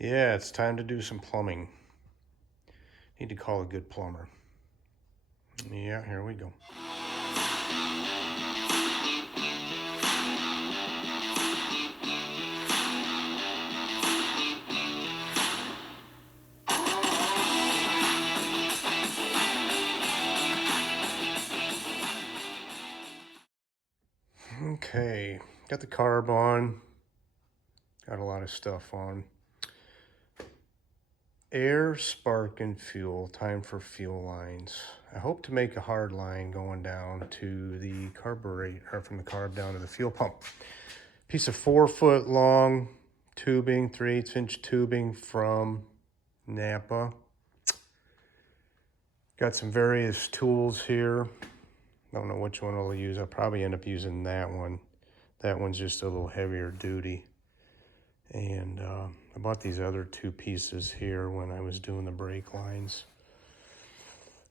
Yeah, it's time to do some plumbing. Need to call a good plumber. Yeah, here we go. Okay, got the carb on. Got a lot of stuff on. Air, spark, and fuel. Time for fuel lines. I hope to make a hard line going down to the carburetor, or from the carb down to the fuel pump. Piece of 4-foot long tubing, 3/8 inch tubing from Napa. Got some various tools here. Don't know which one I'll use. I'll probably end up using that one. That one's just a little heavier duty. And I bought these other two pieces here when I was doing the brake lines.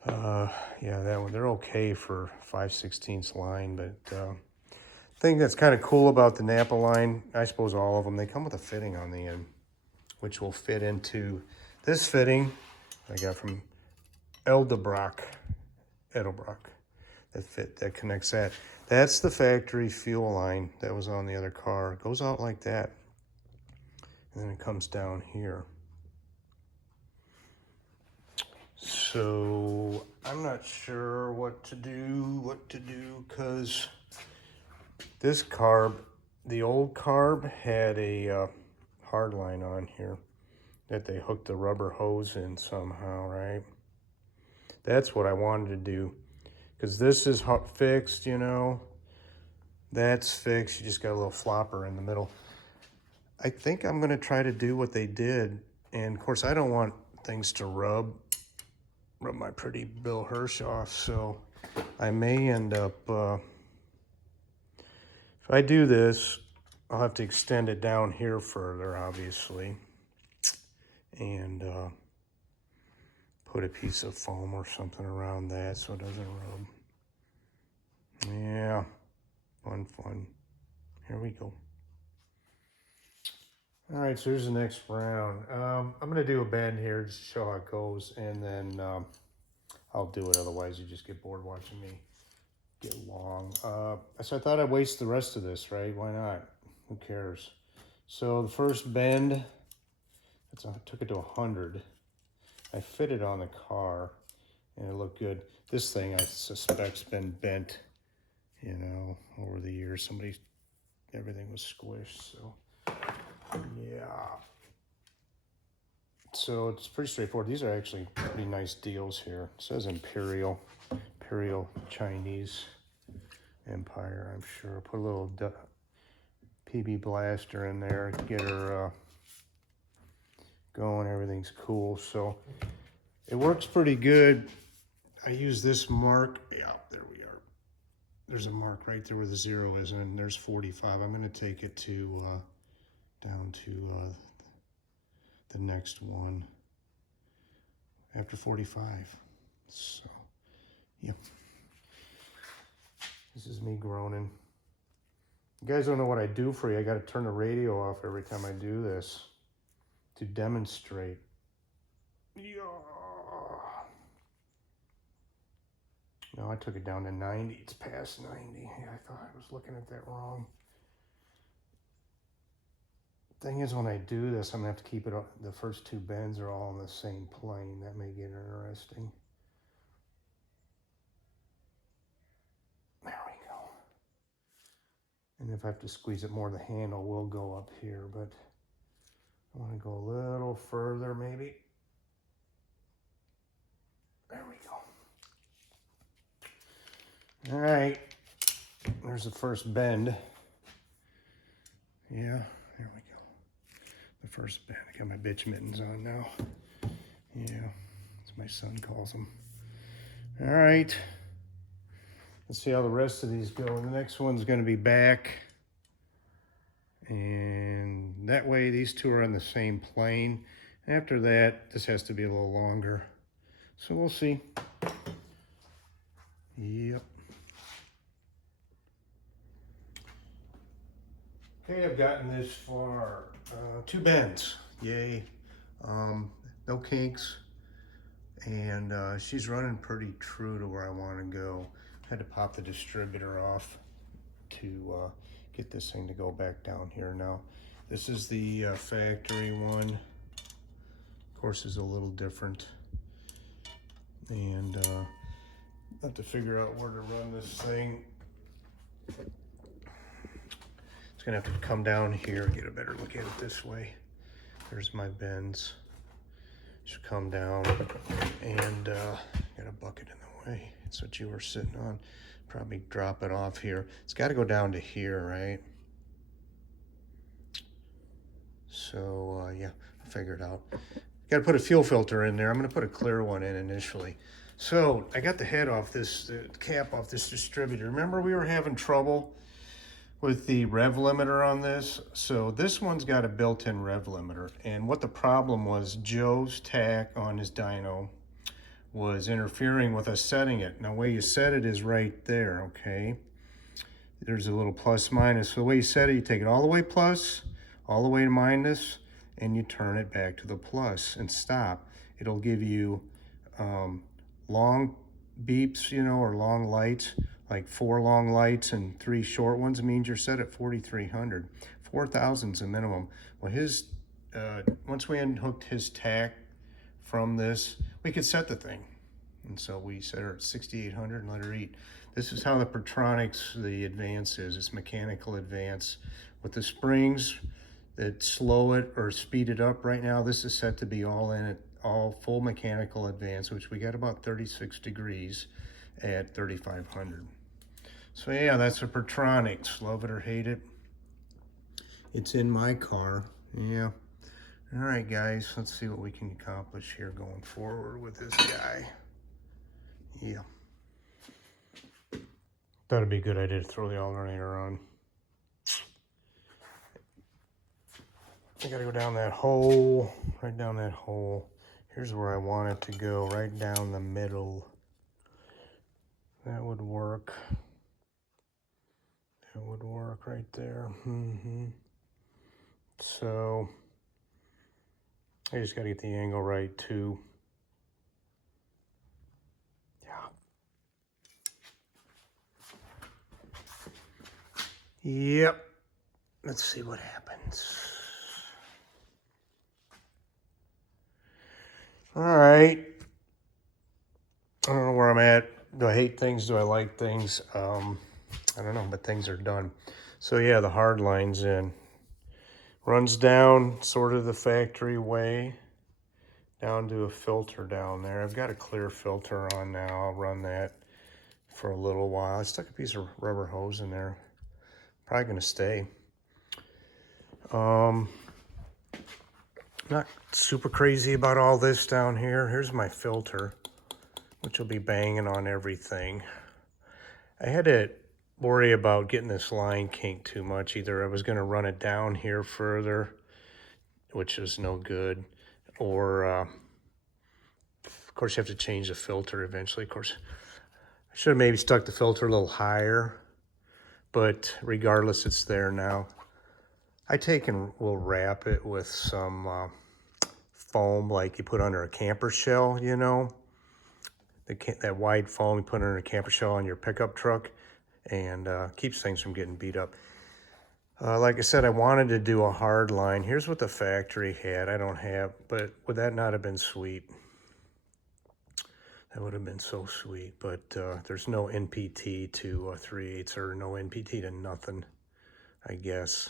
Yeah, that one, they're okay for 5/16 line, but thing that's kind of cool about the Napa line, I suppose all of them, they come with a fitting on the end, which will fit into this fitting I got from Edelbrock, that connects that. That's the factory fuel line that was on the other car. It goes out like that, and then it comes down here. So I'm not sure what to do, because this carb, the old carb, had a hard line on here that they hooked the rubber hose in somehow, right? That's what I wanted to do, because this is fixed, you know. That's fixed. You just got a little flopper in the middle. I think I'm going to try to do what they did. And, of course, I don't want things to rub my pretty Bill Hirsch off, so I may end up, if I do this, I'll have to extend it down here further, obviously, and put a piece of foam or something around that so it doesn't rub. Yeah, fun. Here we go. All right, so here's the next round. I'm gonna do a bend here just to show how it goes, and then I'll do it. Otherwise, you just get bored watching me get long. So I thought I'd waste the rest of this, right? Why not? Who cares? So the first bend, I took it to 100. I fit it on the car, and it looked good. This thing, I suspect's been bent, you know, over the years. Everything was squished, so yeah. So it's pretty straightforward. These are actually pretty nice deals here. It says Imperial Chinese Empire, I'm sure. Put a little PB blaster in there, get her going. Everything's cool. So it works pretty good. I use this mark. Yeah, there we are. There's a mark right there where the 0 is, and there's 45. I'm going to take it to down to the next one after 45. So, yep. This is me groaning. You guys don't know what I do for you. I got to turn the radio off every time I do this to demonstrate. Yeah. No, I took it down to 90. It's past 90. Yeah, I thought I was looking at that wrong. Thing is, when I do this, I'm gonna have to keep it up. The first two bends are all on the same plane. That may get interesting. There we go. And if I have to squeeze it more, the handle will go up here, but I want to go a little further, maybe. There we go. All right. There's the first bend. Yeah, there we go. The first bend. I got my bitch mittens on now. Yeah, as my son calls them. All right. Let's see how the rest of these go. The next one's going to be back. And that way these two are on the same plane. After that, this has to be a little longer. So we'll see. Yep. Okay, I've gotten this far. 2 bends. Yay. No kinks, and she's running pretty true to where I want to go. Had to pop the distributor off to get this thing to go back down here. Now this is the factory one. Of course, is a little different, and have to figure out where to run this thing. It's gonna have to come down here and get a better look at it this way. There's my bends. Should come down, and got a bucket in the way. It's what you were sitting on. Probably drop it off here. It's got to go down to here, right? So yeah, I'll figure it out. Got to put a fuel filter in there. I'm gonna put a clear one in initially. So I got the head off this, cap off this distributor. Remember we were having trouble with the rev limiter on this? So this one's got a built-in rev limiter. And what the problem was, Joe's tack on his dyno was interfering with us setting it. Now, the way you set it is right there, okay? There's a little plus minus. So the way you set it, you take it all the way plus, all the way to minus, and you turn it back to the plus and stop. It'll give you long beeps, you know, or long lights, like 4 long lights and 3 short ones. It means you're set at 4,300. 4,000 is a minimum. Well, his, once we unhooked his tack from this, we could set the thing. And so we set her at 6,800 and let her eat. This is how the Pertronics, the advance is. It's mechanical advance. With the springs that slow it or speed it up right now, this is set to be all in it, all full mechanical advance, which we got about 36 degrees at 3,500. So yeah, that's a Pertronics. Love it or hate it. It's in my car. Yeah. All right, guys, let's see what we can accomplish here going forward with this guy. Yeah. That'd be a good idea to throw the alternator on. I gotta go down that hole, right down that hole. Here's where I want it to go, right down the middle. That would work. That would work right there. So I just got to get the angle right too. Yeah. Yep. Let's see what happens. All right. I don't know where I'm at. Do I hate things? Do I like things? I don't know, but things are done. So yeah, the hard line's in. Runs down sort of the factory way, down to a filter down there. I've got a clear filter on now. I'll run that for a little while. I stuck a piece of rubber hose in there. Probably gonna stay. Not super crazy about all this down here. Here's my filter, which will be banging on everything. I had to worry about getting this line kinked too much. Either I was gonna run it down here further, which is no good, or of course you have to change the filter eventually. Of course, I should have maybe stuck the filter a little higher, but regardless, it's there now. I take and will wrap it with some foam like you put under a camper shell, you know, that wide foam you put under a camper shell on your pickup truck, and keeps things from getting beat up. Like I said, I wanted to do a hard line. Here's what the factory had. I don't have, but would that not have been sweet? That would have been so sweet, but there's no NPT to 3/8 or no NPT to nothing, I guess.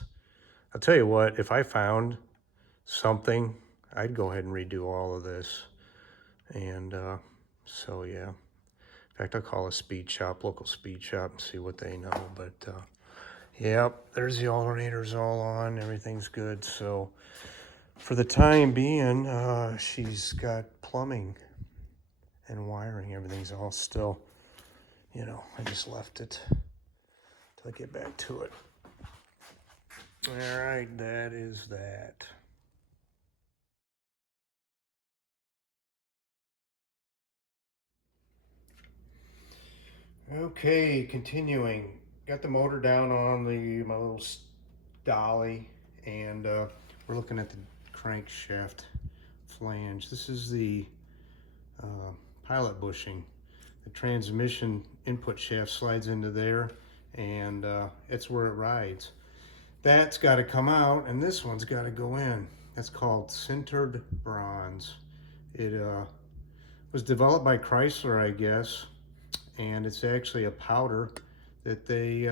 I'll tell you what, if I found something, I'd go ahead and redo all of this. And so, yeah. In fact, I'll call a speed shop, local speed shop, and see what they know. But, yep, there's the alternators all on. Everything's good. So, for the time being, she's got plumbing and wiring. Everything's all still, you know, I just left it till I get back to it. All right, that is that. Okay, continuing. Got the motor down on my little dolly, and we're looking at the crankshaft flange. This is the pilot bushing. The transmission input shaft slides into there, and it's where it rides. That's got to come out, and this one's got to go in. That's called sintered bronze. It was developed by Chrysler, I guess, and it's actually a powder that they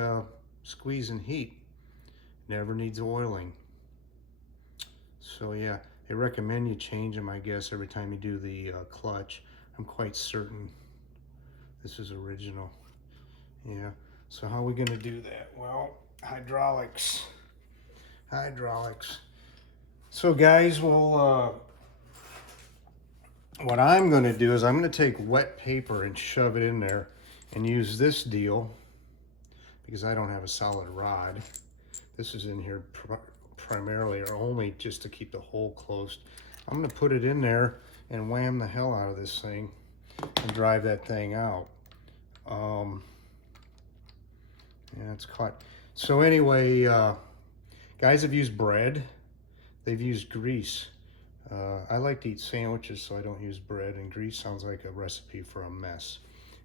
squeeze and heat. Never needs oiling. So yeah, they recommend you change them, I guess, every time you do the clutch. I'm quite certain this is original. Yeah, so how are we gonna do that? Well, hydraulics. So guys, well, what I'm gonna do is I'm gonna take wet paper and shove it in there and use this deal because I don't have a solid rod. This is in here primarily or only just to keep the hole closed. I'm gonna put it in there and wham the hell out of this thing and drive that thing out. Yeah, it's caught. So anyway, guys have used bread. They've used grease. I like to eat sandwiches, so I don't use bread, and grease sounds like a recipe for a mess.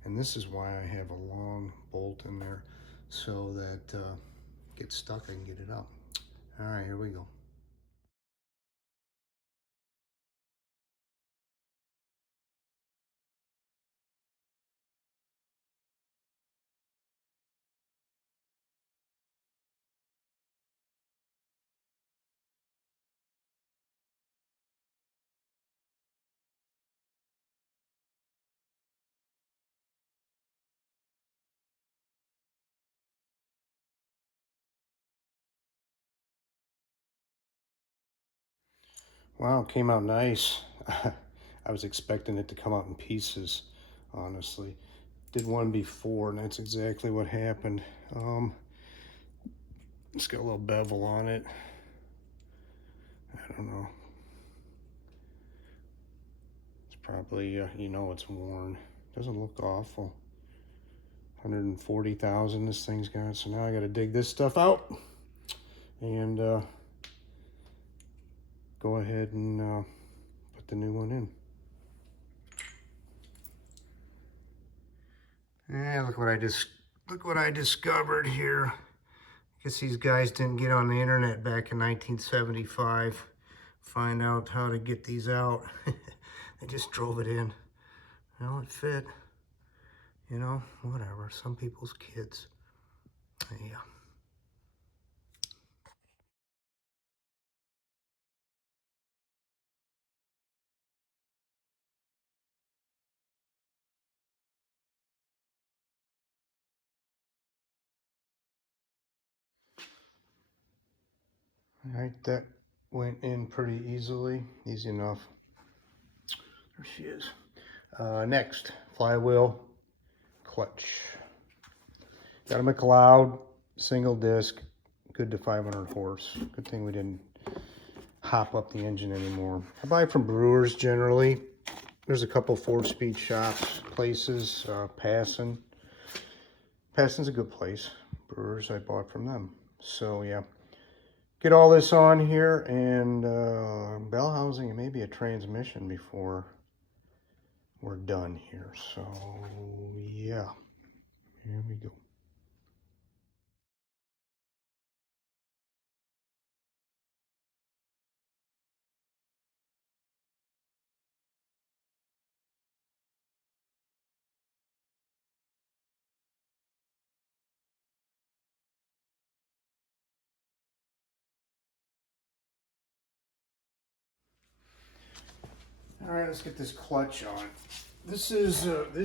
And this is why I have a long bolt in there, so that gets stuck, I can get it out. All right, here we go. Wow, came out nice. I was expecting it to come out in pieces, honestly. Did one before, and that's exactly what happened. It's got a little bevel on it. I don't know. It's probably, you know, it's worn. Doesn't look awful. 140,000 this thing's got, so now I gotta dig this stuff out and go ahead and put the new one in. Yeah, look what I discovered here. Guess these guys didn't get on the internet back in 1975. Find out how to get these out. They just drove it in. Well, it fit. You know, whatever. Some people's kids. Yeah. All right, that went in pretty easily. Easy enough. There she is. Next, flywheel clutch. Got a McLeod, single disc, good to 500 horse. Good thing we didn't hop up the engine anymore. I buy from brewers generally. There's a couple 4-speed shops, places, Passon. Passon's a good place. Brewers, I bought from them. So yeah, get all this on here and bell housing and maybe a transmission before we're done here. So yeah, here we go. All right, let's get this clutch on. This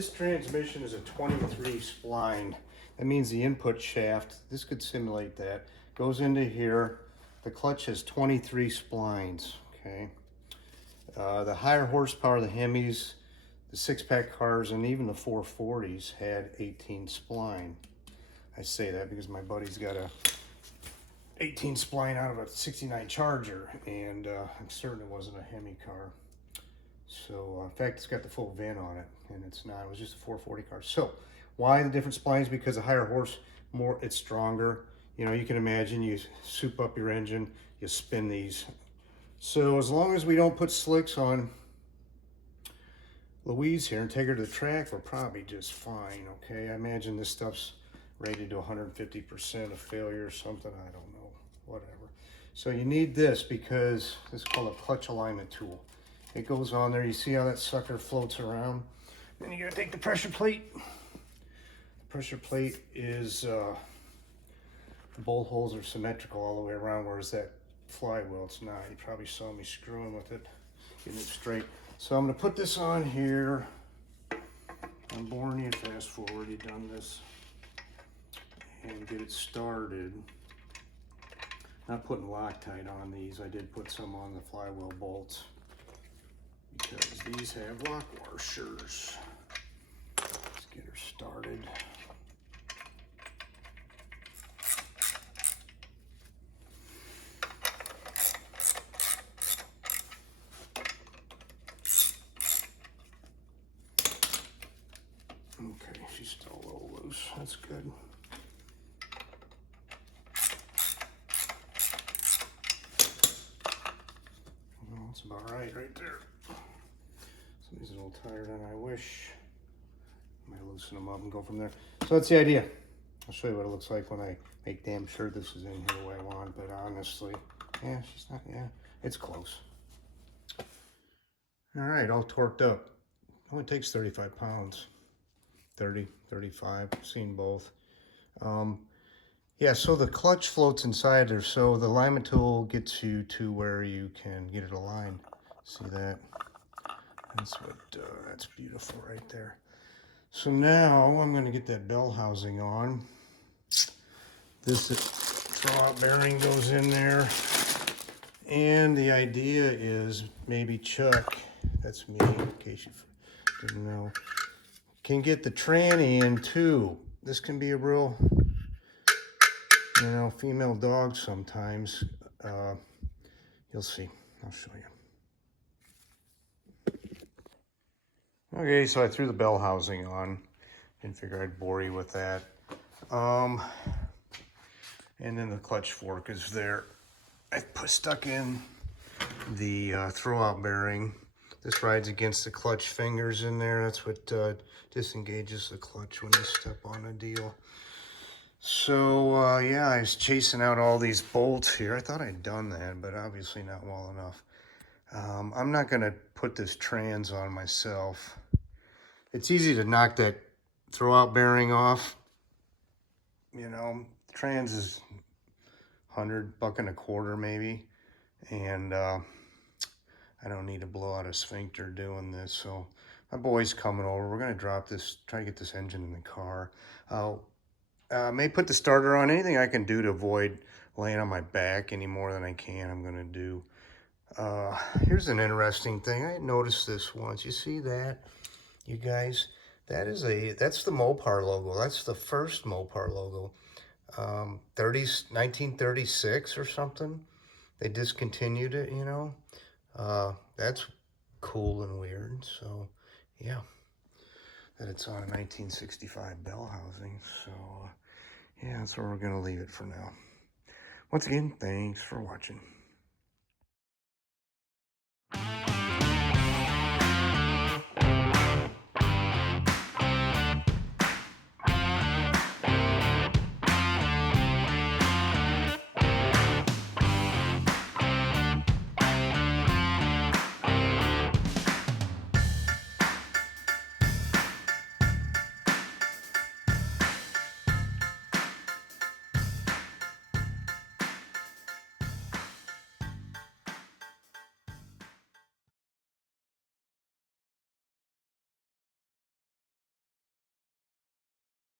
transmission is a 23 spline. That means the input shaft, this could simulate that, goes into here. The clutch has 23 splines, okay? The higher horsepower, the Hemis, the 6-pack cars, and even the 440s had 18 spline. I say that because my buddy's got a 18 spline out of a 69 Charger, and I'm certain it wasn't a Hemi car. So, in fact, it's got the full VIN on it, and it's not. It was just a 440 car. So, why the different splines? Because the higher horse, more, it's stronger. You know, you can imagine you soup up your engine, you spin these So as long as we don't put slicks on Louise here and take her to the track, we're probably just fine, okay? I imagine this stuff's rated to 150% of failure or something. I don't know, whatever. So you need this because this is called a clutch alignment tool. It goes on there. You see how that sucker floats around? Then you gotta take the pressure plate. The pressure plate is, the bolt holes are symmetrical all the way around, whereas that flywheel, it's not. You probably saw me screwing with it, getting it straight. So I'm gonna put this on here. I'm boring you fast forward, you've done this. And get it started. Not putting Loctite on these. I did put some on the flywheel bolts because these have lock washers. Let's get her started. Okay, she's still a little loose. That's good. Well, that's about right there. Somebody's a little tired and I wish. I might loosen them up and go from there. So that's the idea. I'll show you what it looks like when I make damn sure this is in here the way I want, but honestly, yeah, she's not, yeah, it's close. All right, all torqued up. Only takes 35 pounds. 30, 35, seen both. Yeah, so the clutch floats inside there, so the alignment tool gets you to where you can get it aligned. See that? That's beautiful right there. So now I'm going to get that bell housing on. This throwout bearing goes in there. And the idea is maybe Chuck, that's me in case you didn't know, can get the tranny in too. This can be a real, you know, female dog sometimes. You'll see. I'll show you. Okay, so I threw the bell housing on. Didn't figure I'd bore you with that. And then the clutch fork is there. I stuck in the throwout bearing. This rides against the clutch fingers in there. That's what disengages the clutch when you step on a deal. So yeah, I was chasing out all these bolts here. I thought I'd done that, but obviously not well enough. I'm not gonna put this trans on myself. It's easy to knock that throwout bearing off. You know, trans is $100 maybe, and I don't need to blow out a sphincter doing this. So my boy's coming over. We're gonna drop this, try to get this engine in the car. May put the starter on. Anything I can do to avoid laying on my back any more than I can, I'm gonna do. Here's an interesting thing. I noticed this once. You see that, you guys? That's the Mopar logo. That's the first Mopar logo. 1936 or something. They discontinued it, you know. That's cool and weird. So, yeah, that it's on a 1965 bell housing. So, yeah, that's where we're going to leave it for now. Once again, thanks for watching.